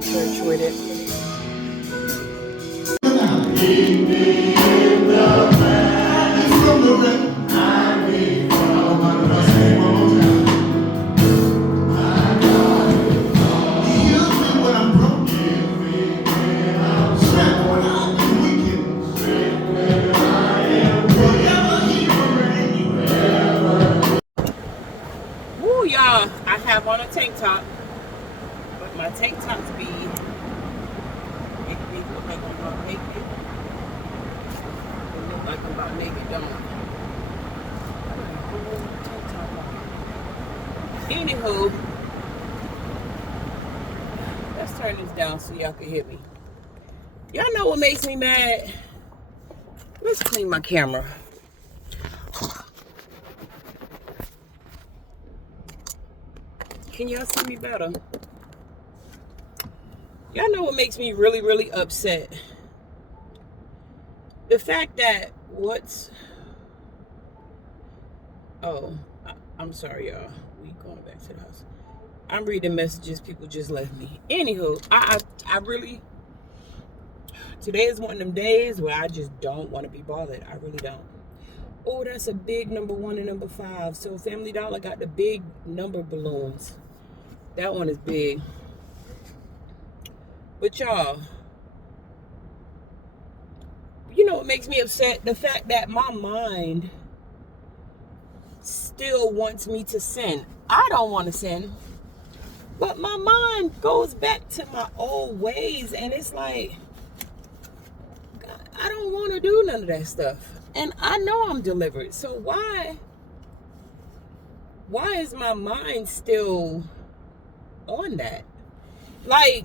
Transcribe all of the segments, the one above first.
church with it. Woo, y'all! I have on a tank top, but my tank tops be make me look like I'm about naked. It look like I'm about naked, don't it? Anywho, let's turn this down so y'all can hear me. Y'all know what makes me mad? Let's clean my camera. Can y'all see me better? Y'all know what makes me really, really upset? The fact that I'm sorry, y'all. We going back to the house. I'm reading messages people just left me. Anywho, I really, today is one of them days where I just don't want to be bothered. I really don't. Oh, that's a big number 1 and number 5. So Family Dollar got the big number balloons. That one is big. But y'all, you know what makes me upset? The fact that my mind still wants me to sin. I don't want to sin. But my mind goes back to my old ways. And it's like, God, I don't want to do none of that stuff. And I know I'm delivered. So why is my mind still on that? Like,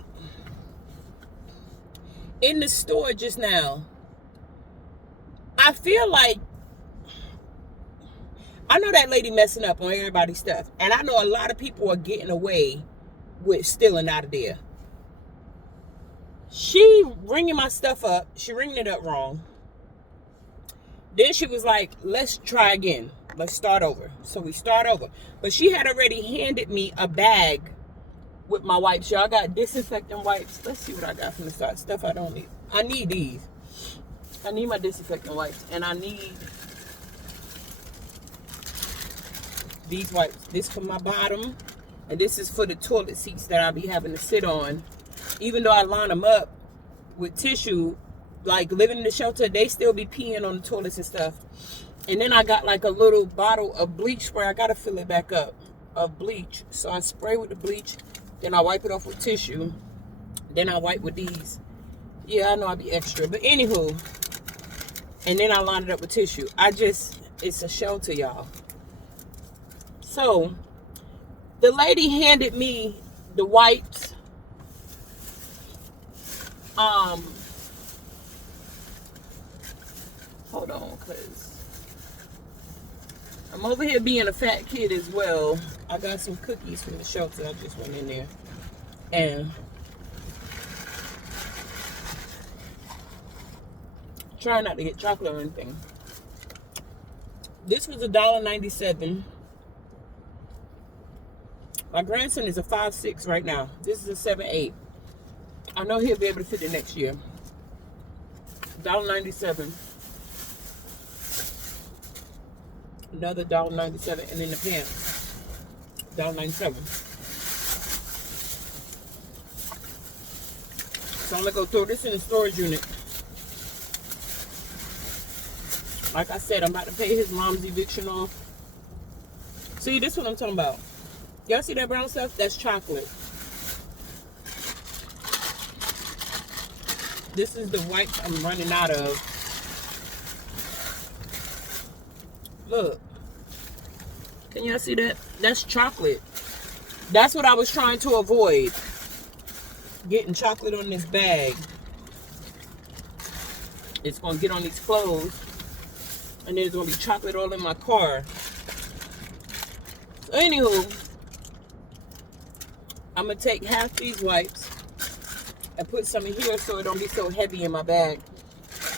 in the store just now, I feel like, I know that lady messing up on everybody's stuff. And I know a lot of people are getting away with stealing out of there. She ringing my stuff up. She ringing it up wrong. Then she was like, let's try again. Let's start over. So we start over. But she had already handed me a bag with my wipes. Y'all got disinfectant wipes. Let's see what I got from the start. Stuff I don't need. I need these. I need my disinfectant wipes. And I need these wipes. This for my bottom. And this is for the toilet seats that I'll be having to sit on. Even though I line them up with tissue, like living in the shelter, they still be peeing on the toilets and stuff. And then I got like a little bottle of bleach spray. I got to fill it back up of bleach. So I spray with the bleach. Then I wipe it off with tissue. Then I wipe with these. Yeah, I know I be extra. But anywho. And then I line it up with tissue. It's a shelter, y'all. So, the lady handed me the wipes. Hold on, cause I'm over here being a fat kid as well. I got some cookies from the shelter. I just went in there and try not to get chocolate or anything. This was $1.97. My grandson is a 5'6" right now. This is a 7'8". I know he'll be able to fit it next year. $1.97. Another $1.97, and then the pants, $1.97. So I'm gonna go throw this in the storage unit. Like I said, I'm about to pay his mom's eviction off. See, this is what I'm talking about. Y'all see that brown stuff? That's chocolate. This is the wipes I'm running out of. Look. Can y'all see that? That's chocolate. That's what I was trying to avoid. Getting chocolate on this bag. It's going to get on these clothes. And there's going to be chocolate all in my car. So anywho, I'm going to take half these wipes and put some in here so it don't be so heavy in my bag.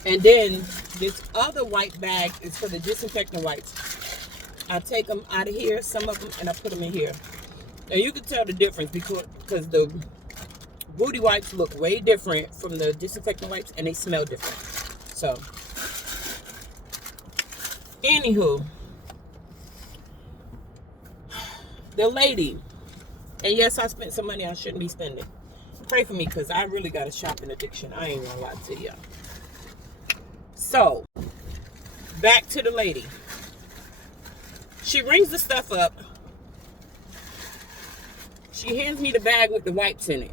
And then this other white bag is for the disinfectant wipes. I take them out of here, some of them, and I put them in here. Now you can tell the difference because the booty wipes look way different from the disinfectant wipes, and they smell different. So, anywho, the lady, and yes, I spent some money I shouldn't be spending. Pray for me, because I really got a shopping addiction. I ain't gonna lie to y'all. So, back to the lady. She rings the stuff up. She hands me the bag with the wipes in it.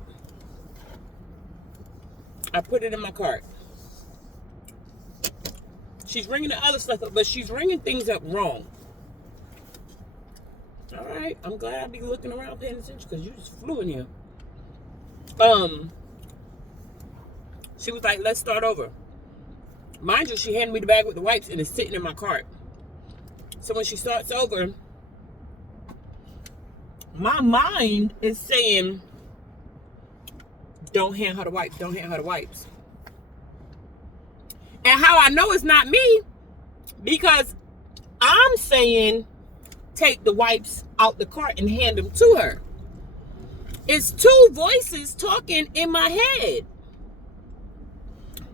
I put it in my cart. She's ringing the other stuff up, but she's ringing things up wrong. All right, I'm glad I be looking around paying attention, because you just flew in here. She was like, let's start over. Mind you, she handed me the bag with the wipes, and it's sitting in my cart. So when she starts over, my mind is saying, don't hand her the wipes, don't hand her the wipes. And how I know it's not me, because I'm saying, take the wipes out the cart and hand them to her. It's two voices talking in my head.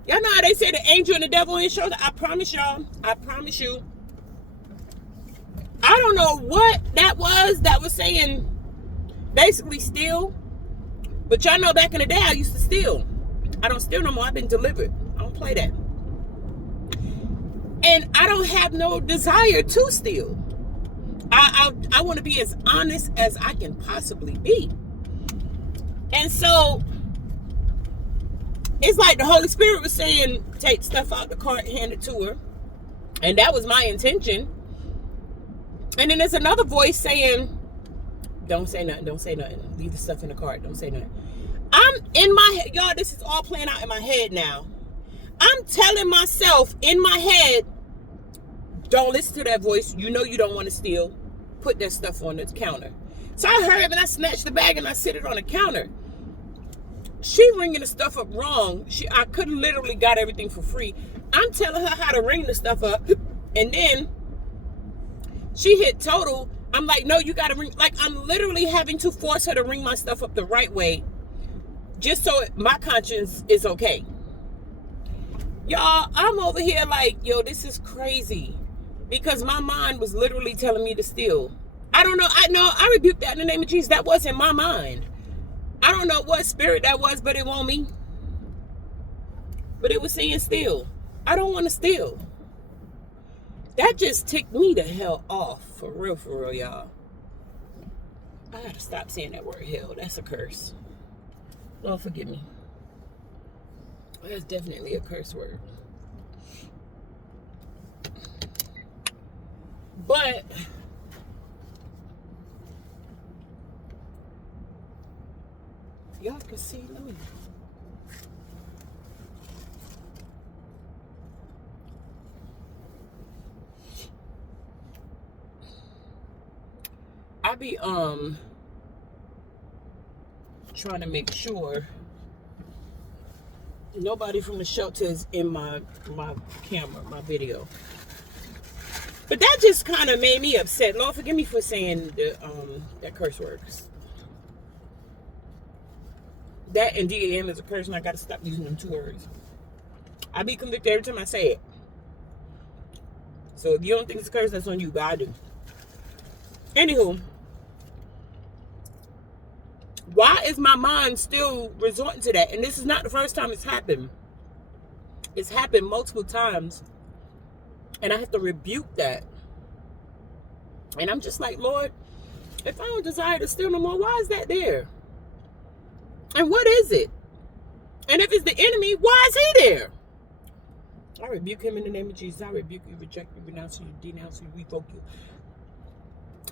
Y'all know how they say the angel and the devil on your shoulder? I promise y'all, I promise you. I don't know what that was saying basically steal. But y'all know back in the day I used to steal. I don't steal no more. I've been delivered. I don't play that. And I don't have no desire to steal. I want to be as honest as I can possibly be. And so it's like the Holy Spirit was saying, take stuff out the cart, hand it to her. And that was my intention. And then there's another voice saying, don't say nothing, don't say nothing. Leave the stuff in the cart, don't say nothing. I'm in my head, y'all, this is all playing out in my head now. I'm telling myself in my head, don't listen to that voice. You know you don't want to steal. Put that stuff on the counter. So I heard him and I snatched the bag and I set it on the counter. She ringing the stuff up wrong. I could have literally got everything for free. I'm telling her how to ring the stuff up. And then she hit total. I'm like, no, you got to ring. Like, I'm literally having to force her to ring my stuff up the right way. Just so my conscience is okay. Y'all, I'm over here like, yo, this is crazy. Because my mind was literally telling me to steal. I don't know. I rebuke that in the name of Jesus. That wasn't my mind. I don't know what spirit that was, but it wasn't me. But it was saying steal. I don't want to steal. That just ticked me the hell off. For real, y'all. I gotta stop saying that word hell. That's a curse. Lord, forgive me. That's definitely a curse word. But y'all can see, let me. I be trying to make sure nobody from the shelter is in my camera, my video. But that just kind of made me upset. Lord, forgive me for saying that curse word. That and DAM is a curse, and I got to stop using them two words. I be convicted every time I say it. So if you don't think it's a curse, that's on you, but I do. Anywho, why is my mind still resorting to that? And this is not the first time it's happened. It's happened multiple times. And I have to rebuke that. And I'm just like, Lord, if I don't desire to steal no more, why is that there? And what is it? And if it's the enemy, why is he there? I rebuke him in the name of Jesus. I rebuke you, reject you, renounce you, denounce you, revoke you.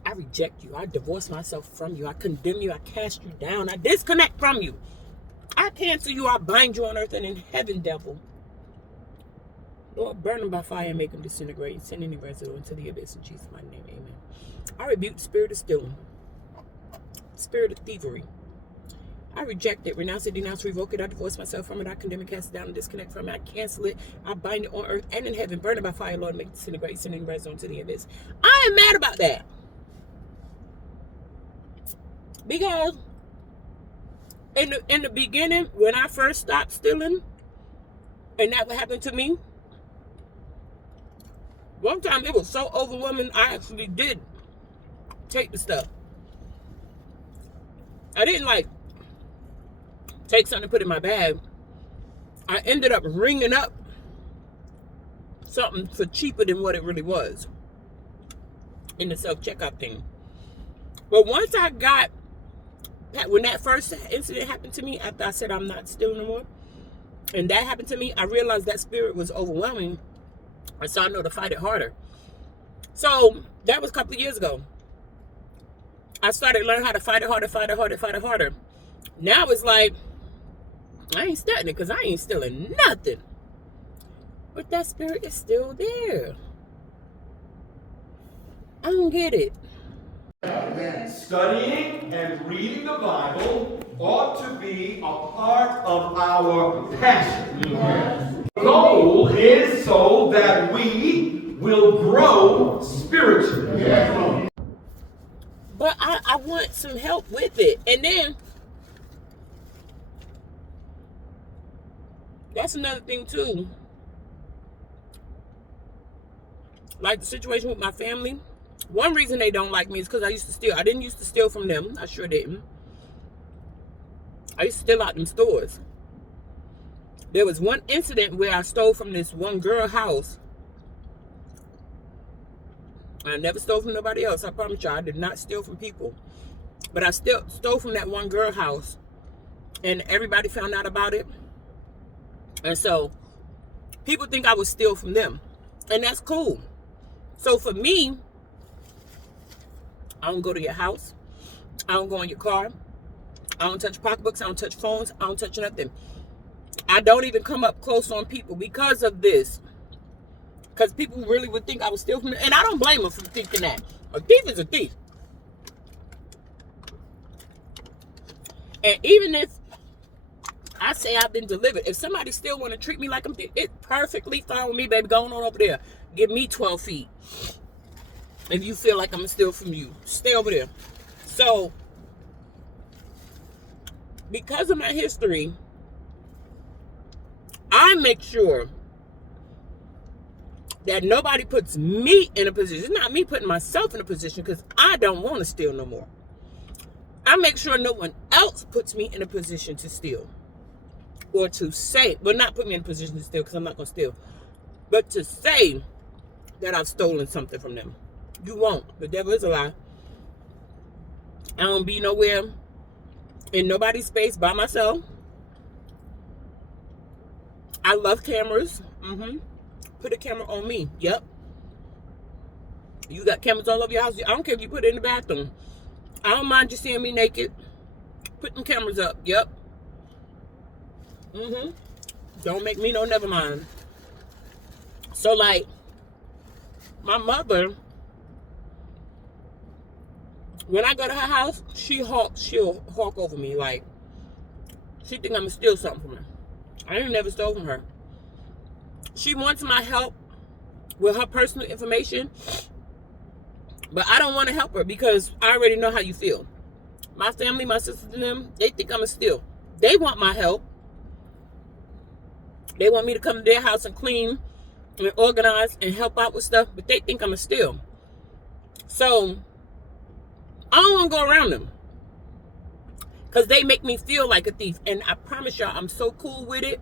I reject you. I divorce myself from you. I condemn you. I cast you down. I disconnect from you. I cancel you. I bind you on earth and in heaven, devil. Lord, burn them by fire and make them disintegrate and send any residue into the abyss. In Jesus' mighty name, amen. I rebuke the spirit of stealing, spirit of thievery. I reject it, renounce it, denounce, revoke it. I divorce myself from it. I condemn it, cast it down, and disconnect from it. I cancel it. I bind it on earth and in heaven. Burn it by fire, Lord, make it disintegrate, send any residue into the abyss. I am mad about that. Because in the beginning, when I first stopped stealing, and that would happen to me, one time it was so overwhelming, I actually did take the stuff. I didn't like take something and put it in my bag. I ended up ringing up something for cheaper than what it really was in the self-checkout thing. But once I got, when that first incident happened to me, after I said I'm not stealing no more, and that happened to me, I realized that spirit was overwhelming. And so I know to fight it harder. So that was a couple of years ago. I started learning how to fight it harder, fight it harder, fight it harder. Now it's like, I ain't stealing it because I ain't stealing nothing. But that spirit is still there. I don't get it. Studying and reading the Bible ought to be a part of our passion. The goal is so that we will grow spiritually. But I want some help with it. And then, that's another thing too. Like the situation with my family. One reason they don't like me is because I used to steal. I didn't used to steal from them. I sure didn't. I used to steal out them stores. There was one incident where I stole from this one girl house. I never stole from nobody else. I promise you, I did not steal from people. But I still stole from that one girl house. And everybody found out about it. And so, people think I would steal from them. And that's cool. So for me, I don't go to your house. I don't go in your car. I don't touch pocketbooks. I don't touch phones. I don't touch nothing. I don't even come up close on people because of this. Because people really would think I was stealing from them. And I don't blame them for thinking that. A thief is a thief. And even if I say I've been delivered, if somebody still want to treat me like I'm thief, it's perfectly fine with me, baby. Going on over there. Give me 12 feet. If you feel like I'm going to steal from you, stay over there. So, because of my history, I make sure that nobody puts me in a position. It's not me putting myself in a position because I don't want to steal no more. I make sure no one else puts me in a position to steal. Or to say, well, not put me in a position to steal because I'm not going to steal. But to say that I've stolen something from them. You won't. The devil is a lie. I don't be nowhere in nobody's space by myself. I love cameras. Put a camera on me. Yep. You got cameras all over your house. I don't care if you put it in the bathroom. I don't mind you seeing me naked. Put them cameras up. Yep. Don't make me no never mind. So like, my mother, when I go to her house, she'll hawk over me. Like, she think I'm going to steal something from her. I ain't never stole from her. She wants my help with her personal information. But I don't want to help her because I already know how you feel. My family, my sisters and them, they think I'm going to steal. They want my help. They want me to come to their house and clean and organize and help out with stuff. But they think I'm going to steal. So, I don't want to go around them. Because they make me feel like a thief. And I promise y'all, I'm so cool with it.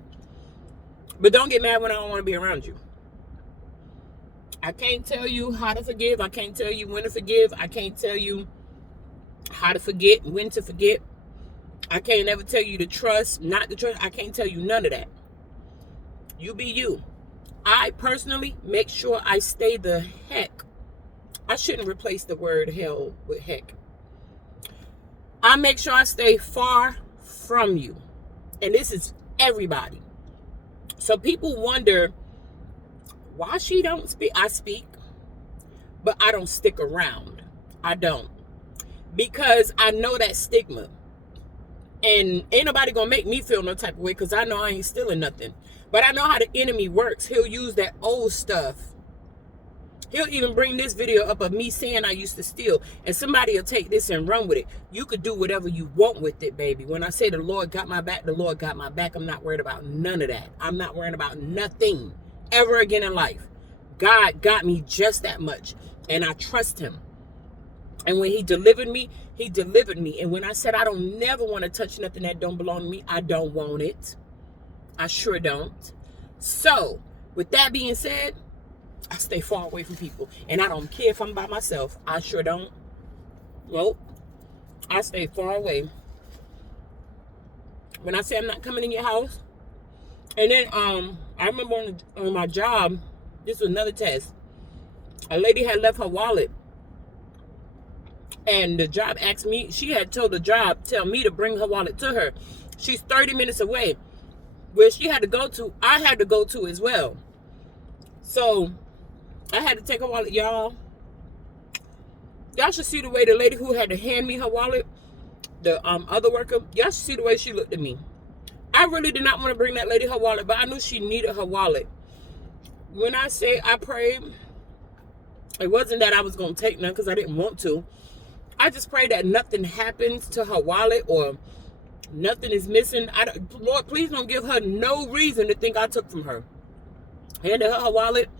But don't get mad when I don't want to be around you. I can't tell you how to forgive. I can't tell you when to forgive. I can't tell you how to forget, when to forget. I can't ever tell you to trust, not to trust. I can't tell you none of that. You be you. I personally make sure I stay the heck. I shouldn't replace the word hell with heck. I make sure I stay far from you. And this is everybody. So people wonder why she don't speak. I speak, but I don't stick around. I don't. Because I know that stigma. And ain't nobody gonna make me feel no type of way because I know I ain't stealing nothing. But I know how the enemy works. He'll use that old stuff He'll even bring this video up of me saying I used to steal. And somebody will take this and run with it. You could do whatever you want with it, baby. When I say the Lord got my back, the Lord got my back. I'm not worried about none of that. I'm not worried about nothing ever again in life. God got me just that much. And I trust him. And when he delivered me, he delivered me. And when I said I don't never want to touch nothing that don't belong to me, I don't want it. I sure don't. So, with that being said, I stay far away from people. And I don't care if I'm by myself. I sure don't. Nope. I stay far away. When I say I'm not coming in your house. And then I remember on my job, this was another test. A lady had left her wallet. And the job asked me, she had told the job, tell me to bring her wallet to her. She's 30 minutes away. Where she had to go to, I had to go to as well. So I had to take her wallet, y'all. Y'all should see the way the lady who had to hand me her wallet, the other worker, y'all should see the way she looked at me. I really did not want to bring that lady her wallet, but I knew she needed her wallet. When I say I prayed, it wasn't that I was going to take none because I didn't want to. I just prayed that nothing happens to her wallet or nothing is missing. Lord, please don't give her no reason to think I took from her. Handed her wallet.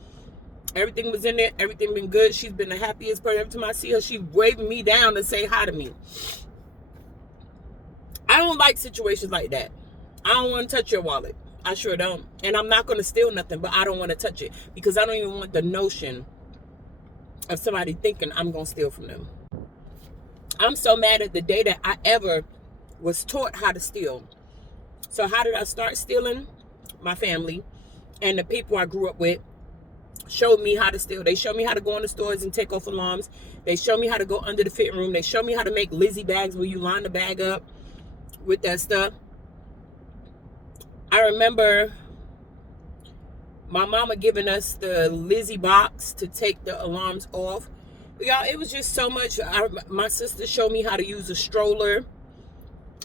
Everything was in there. Everything been good. She's been the happiest person. Every time I see her, she's waving me down to say hi to me. I don't like situations like that. I don't want to touch your wallet. I sure don't. And I'm not going to steal nothing, but I don't want to touch it because I don't even want the notion of somebody thinking I'm going to steal from them. I'm so mad at the day that I ever was taught how to steal. So how did I start stealing? My family and the people I grew up with showed me how to steal. They showed me how to go in the stores and take off alarms. They showed me how to go under the fitting room. They showed me how to make Lizzie bags where you line the bag up with that stuff. I remember my mama giving us the Lizzie box to take the alarms off. Y'all, it was just so much. My sister showed me how to use a stroller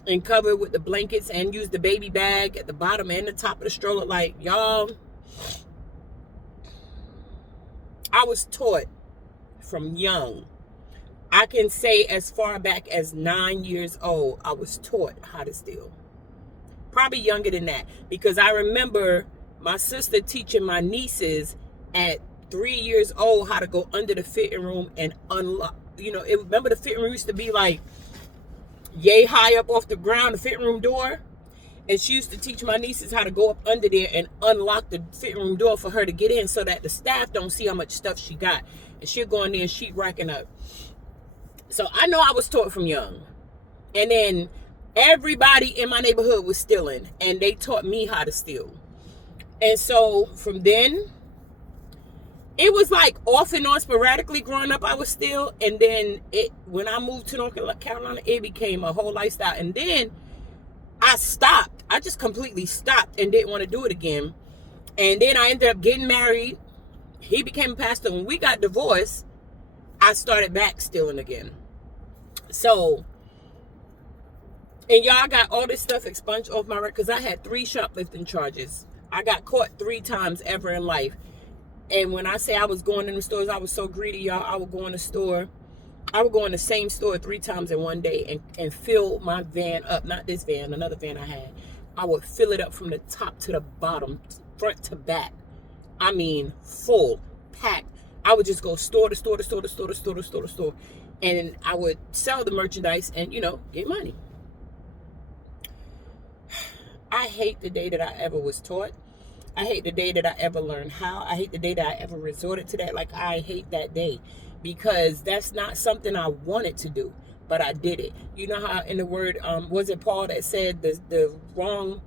and cover it with the blankets and use the baby bag at the bottom and the top of the stroller. Like, y'all, I was taught from young. I can say as far back as 9 years old, I was taught how to steal. Probably younger than that, because I remember my sister teaching my nieces at 3 years old how to go under the fitting room and unlock. You know, remember the fitting room used to be like yay high up off the ground, the fitting room door. And she used to teach my nieces how to go up under there and unlock the fitting room door for her to get in so that the staff don't see how much stuff she got. And she'll go in there and sheet racking up. So I know I was taught from young. And then everybody in my neighborhood was stealing. And they taught me how to steal. And so from then, it was like off and on sporadically growing up, I was steal. And then when I moved to North Carolina, it became a whole lifestyle. And then I stopped. I just completely stopped and didn't want to do it again. And then I ended up getting married. He became a pastor. When we got divorced, I started back stealing again. So, and y'all got all this stuff expunged off my record because I had 3 shoplifting charges. I got caught 3 times ever in life. And when I say I was going in the stores, I was so greedy, y'all. I would go in the store. I would go in the same store 3 times in one day and fill my van up. Not this van, another van I had. I would fill it up from the top to the bottom, front to back. I mean, full, packed. I would just go store to store to store to store to store to store to store. And I would sell the merchandise and, get money. I hate the day that I ever was taught. I hate the day that I ever learned how. I hate the day that I ever resorted to that. Like, I hate that day. Because that's not something I wanted to do, but I did it. You know how in the word, was it Paul that said the wrong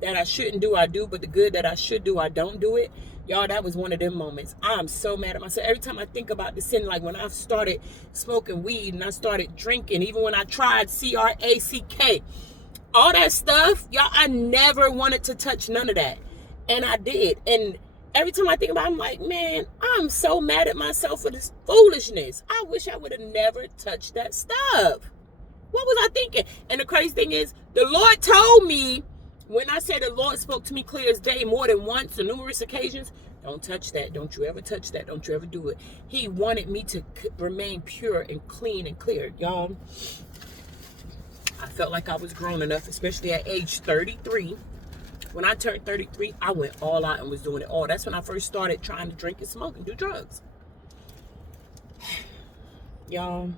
that I shouldn't do, I do, but the good that I should do, I don't do it? Y'all, that was one of them moments. I'm so mad at myself. Every time I think about the sin, like when I started smoking weed and I started drinking, even when I tried crack, all that stuff, y'all, I never wanted to touch none of that. And I did. And every time I think about it, I'm like, man, I'm so mad at myself for this foolishness. I wish I would have never touched that stuff. What was I thinking? And the crazy thing is, the Lord told me, when I said the Lord spoke to me clear as day more than once on numerous occasions, Don't touch that. Don't you ever touch that. Don't you ever do it. He wanted me to remain pure and clean and clear. Y'all, I felt like I was grown enough, especially at age 33. When I turned 33, I went all out and was doing it all. That's when I first started trying to drink and smoke and do drugs. Y'all,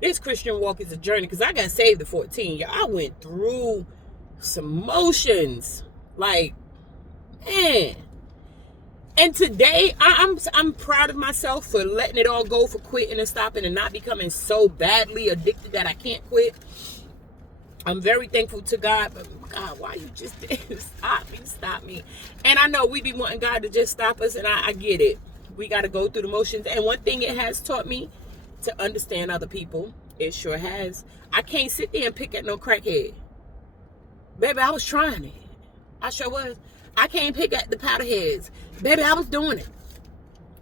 this Christian walk is a journey, because I got saved at 14. Y'all, I went through some motions. Like, man. And today, I'm proud of myself for letting it all go, for quitting and stopping and not becoming so badly addicted that I can't quit. I'm very thankful to God, but God, why you just didn't stop me. And I know we be wanting God to just stop us, and I get it. We got to go through the motions. And one thing it has taught me, to understand other people. It sure has. I can't sit there and pick at no crackhead. Baby, I was trying it. I sure was. I can't pick at the powder heads. Baby, I was doing it.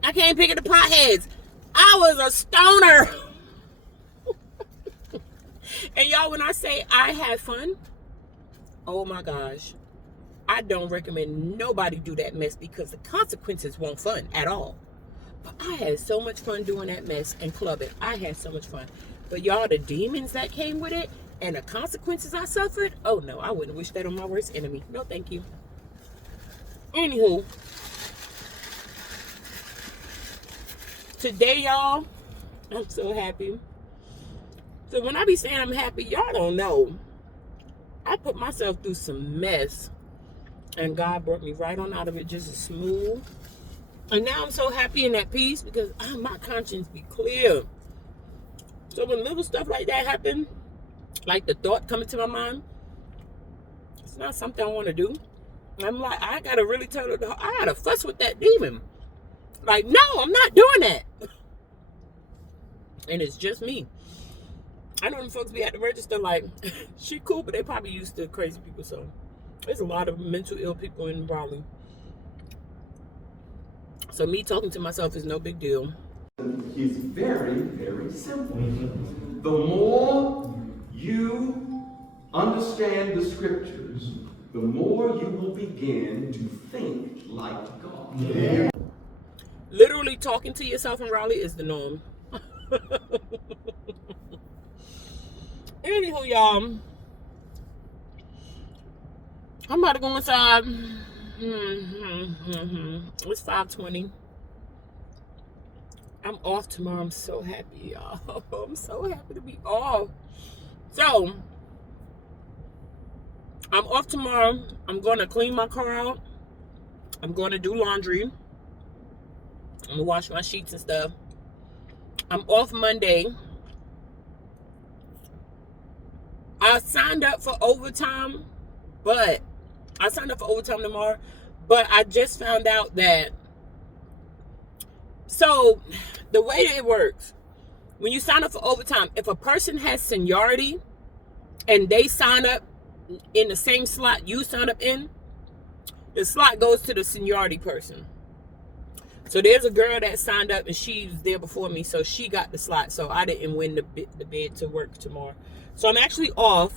I can't pick at the pot heads. I was a stoner. And y'all, when I say I had fun, oh my gosh, I don't recommend nobody do that mess, because the consequences weren't fun at all. But I had so much fun doing that mess and clubbing. I had so much fun. But y'all, the demons that came with it and the consequences I suffered, oh no, I wouldn't wish that on my worst enemy. No, thank you. Anywho, today, y'all, I'm so happy. So when I be saying I'm happy, y'all don't know. I put myself through some mess, and God brought me right on out of it just as smooth. And now I'm so happy and at peace, because my conscience be clear. So when little stuff like that happen, like the thought coming to my mind, it's not something I want to do. I'm like, I gotta really tell her, I gotta fuss with that demon. Like, no, I'm not doing that. And it's just me. I know them folks be at the register like, she cool, but they probably used to crazy people. So there's a lot of mental ill people in Raleigh. So me talking to myself is no big deal. He's very, very simple. The more you understand the scriptures, the more you will begin to think like God. Yeah. Literally talking to yourself in Raleigh is the norm. Anywho, y'all, I'm about to go inside. It's 5:20. I'm off tomorrow. I'm so happy, y'all. I'm so happy to be off. So, I'm off tomorrow. I'm going to clean my car out. I'm going to do laundry. I'm going to wash my sheets and stuff. I'm off Monday. I signed up for overtime, but I signed up for overtime tomorrow. But I just found out that, so the way that it works, when you sign up for overtime, if a person has seniority and they sign up in the same slot you sign up in, the slot goes to the seniority person. So there's a girl that signed up and she was there before me, so she got the slot. So I didn't win the bid to work tomorrow. So I'm actually off.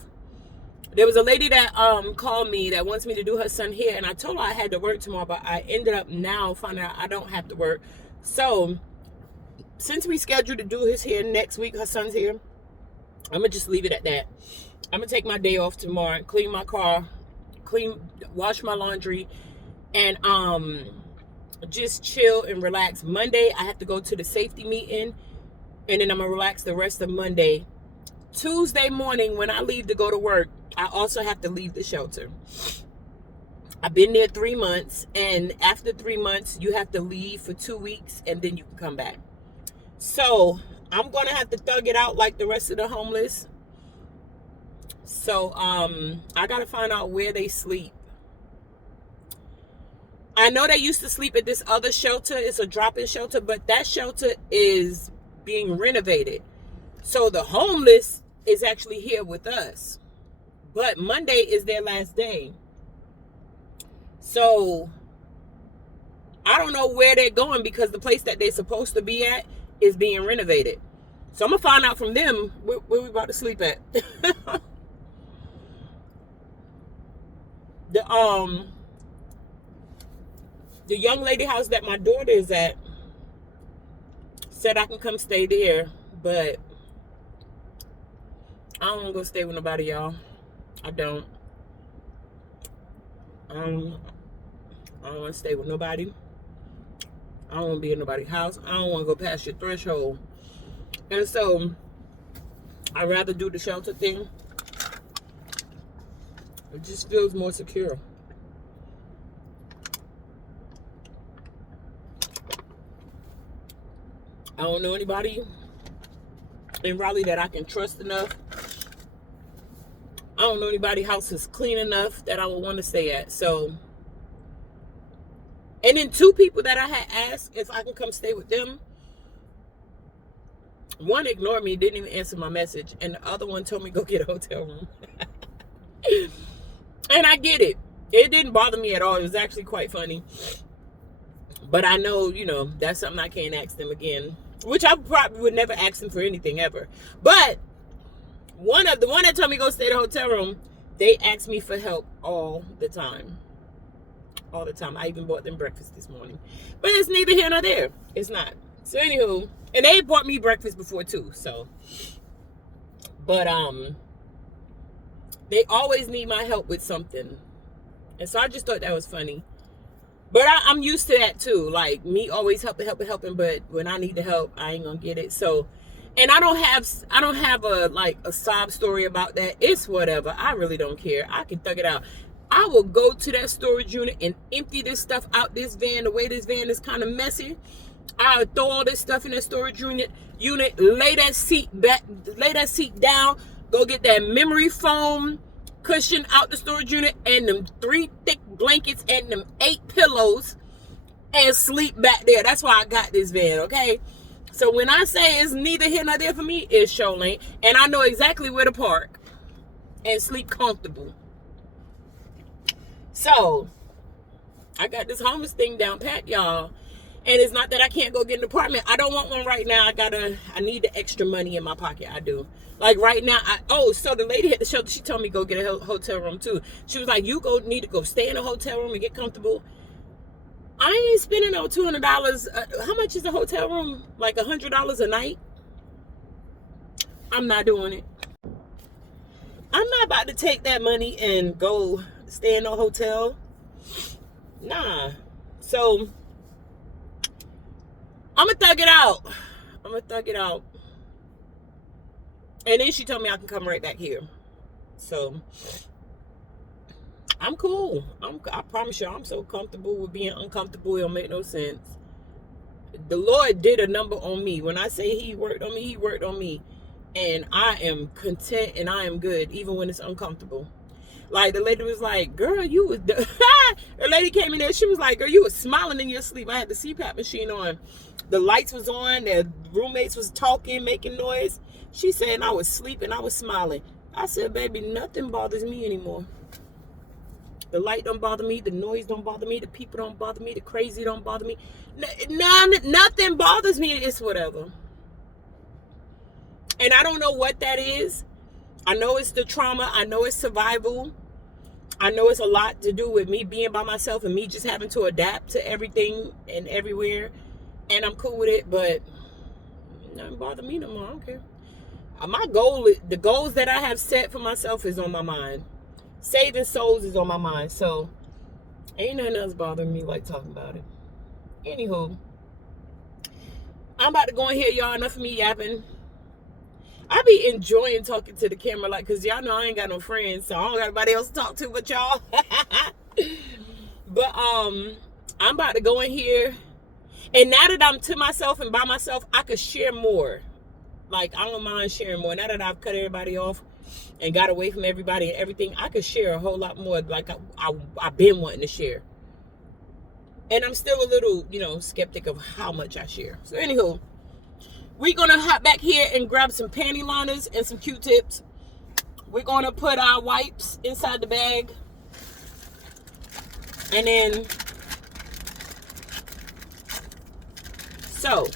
There was a lady that called me that wants me to do her son hair, and I told her I had to work tomorrow, but I ended up now finding out I don't have to work. So since we scheduled to do his hair next week, her son's hair, I'm gonna just leave it at that. I'm gonna take my day off tomorrow, clean my car, wash my laundry, and just chill and relax. Monday I have to go to the safety meeting, and then I'm gonna relax the rest of Monday. Tuesday morning when I leave to go to work, I also have to leave the shelter. I've been there 3 months, and after 3 months you have to leave for 2 weeks and then you can come back. So I'm gonna have to thug it out like the rest of the homeless. So I gotta find out where they sleep. I know they used to sleep at this other shelter. It's a drop-in shelter, but that shelter is being renovated. So the homeless is actually here with us. But Monday is their last day. So I don't know where they're going, because the place that they're supposed to be at is being renovated. So I'm going to find out from them where we about to sleep at. The young lady house that my daughter is at said I can come stay there, but I don't want to go stay with nobody, y'all. I don't. I don't want to stay with nobody. I don't want to be in nobody's house. I don't want to go past your threshold. And so, I'd rather do the shelter thing. It just feels more secure. I don't know anybody in Raleigh that I can trust enough. I don't know anybody's house is clean enough that I would want to stay at. So, and then 2 people that I had asked if I can come stay with them. One ignored me, didn't even answer my message. And the other one told me go get a hotel room. And I get it. It didn't bother me at all. It was actually quite funny. But I know, you know, that's something I can't ask them again. Which I probably would never ask them for anything ever. But the one that told me go stay in a hotel room, they asked me for help all the time. All the time. I even bought them breakfast this morning. But it's neither here nor there. It's not. So anywho, and they bought me breakfast before too. So, but they always need my help with something. And so I just thought that was funny. But I'm used to that too. Like me always helping. But when I need the help, I ain't gonna get it. So, and I don't have a sob story about that. It's whatever. I really don't care. I can thug it out. I will go to that storage unit and empty this stuff out this van. The way this van is kind of messy, I would throw all this stuff in the storage unit. Lay that seat down. Go get that memory foam cushion out the storage unit and them 3 thick blankets and them 8 pillows and sleep back there. That's why I got this van, okay? So when I say it's neither here nor there for me, it's surely. And I know exactly where to park and sleep comfortable. So I got this homeless thing down pat, y'all. And it's not that I can't go get an apartment. I don't want one right now. I need the extra money in my pocket. I do. Like right now, so the lady at the shelter, she told me go get a hotel room too. She was like, you need to go stay in a hotel room and get comfortable. I ain't spending no $200. How much is a hotel room? Like $100 a night? I'm not doing it. I'm not about to take that money and go stay in a hotel. Nah. So I'm going to thug it out. And then she told me I can come right back here. So I'm cool. I promise you, I'm so comfortable with being uncomfortable. It don't make no sense. The Lord did a number on me. When I say he worked on me, he worked on me. And I am content and I am good, even when it's uncomfortable. Like the lady was like, girl, you was... The lady came in there, she was like, girl, you was smiling in your sleep. I had the CPAP machine on. The lights was on. The roommates was talking, making noise. She said I was sleeping, I was smiling. I said, baby, nothing bothers me anymore. The light don't bother me. The noise don't bother me. The people don't bother me. The crazy don't bother me. Nothing bothers me. It's whatever. And I don't know what that is. I know it's the trauma. I know it's survival. I know it's a lot to do with me being by myself and me just having to adapt to everything and everywhere. And I'm cool with it, but nothing bother me no more. I don't care. The goals that I have set for myself is on my mind. Saving souls is on my mind. So ain't nothing else bothering me like talking about it. Anywho, I'm about to go in here, y'all. Enough of me yapping. I be enjoying talking to the camera, like, cause y'all know I ain't got no friends, so I don't got nobody else to talk to but y'all. But I'm about to go in here, and now that I'm to myself and by myself, I could share more. Like, I don't mind sharing more. Now that I've cut everybody off and got away from everybody and everything, I could share a whole lot more. Like I've been wanting to share, and I'm still a little, skeptic of how much I share. So anywho. We're going to hop back here and grab some panty liners and some Q-tips. We're going to put our wipes inside the bag. And then, so,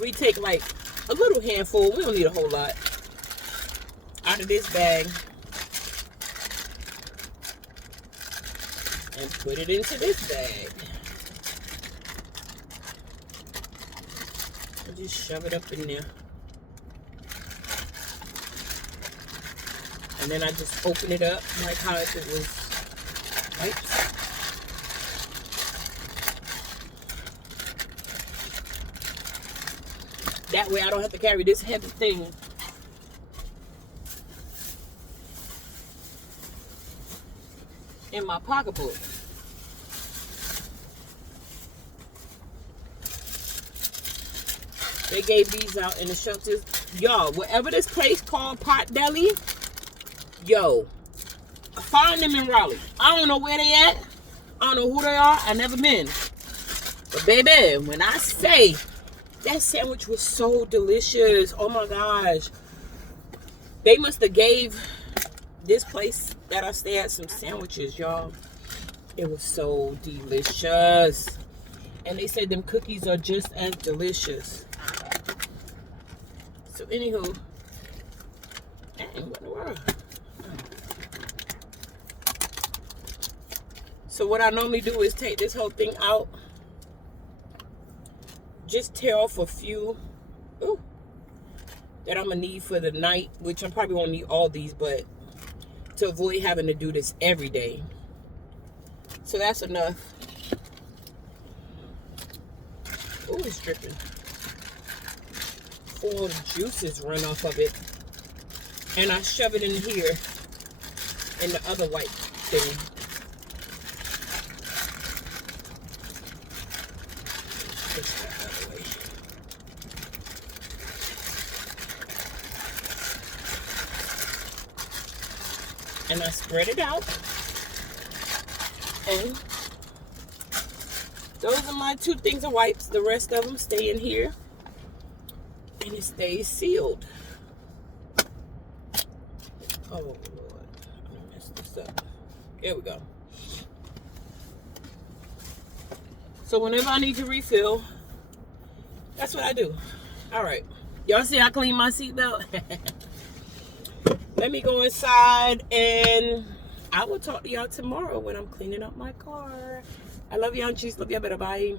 we take like a little handful. We don't need a whole lot out of this bag. and put it into this bag. And just shove it up in there. And then I just open it up like how if it was wipes. That way I don't have to carry this heavy thing. In my pocketbook. They gave these out in the shelters. Yo, whatever this place called Pot Deli, yo, find them in Raleigh. I don't know where they at. I don't know who they are. I never been. But baby, when I say that sandwich was so delicious. Oh my gosh. They must have gave this place that I stay at some sandwiches, y'all. It was so delicious. And they said them cookies are just as delicious. So anywho, dang, what in the world? So what I normally do is take this whole thing out. Just tear off a few that I'm gonna need for the night, which I probably won't need all these, but to avoid having to do this every day. So that's enough. Oh, it's dripping. All the juices run off of it. And I shove it in here in the other white thing. And I spread it out. And those are my 2 things of wipes. The rest of them stay in here. And it stays sealed. Oh, Lord. I'm going to mess this up. There we go. So whenever I need to refill, that's what I do. All right. Y'all see I clean my seatbelt? Let me go inside, and I will talk to y'all tomorrow when I'm cleaning up my car. I love y'all, and cheese. Love y'all better. Bye.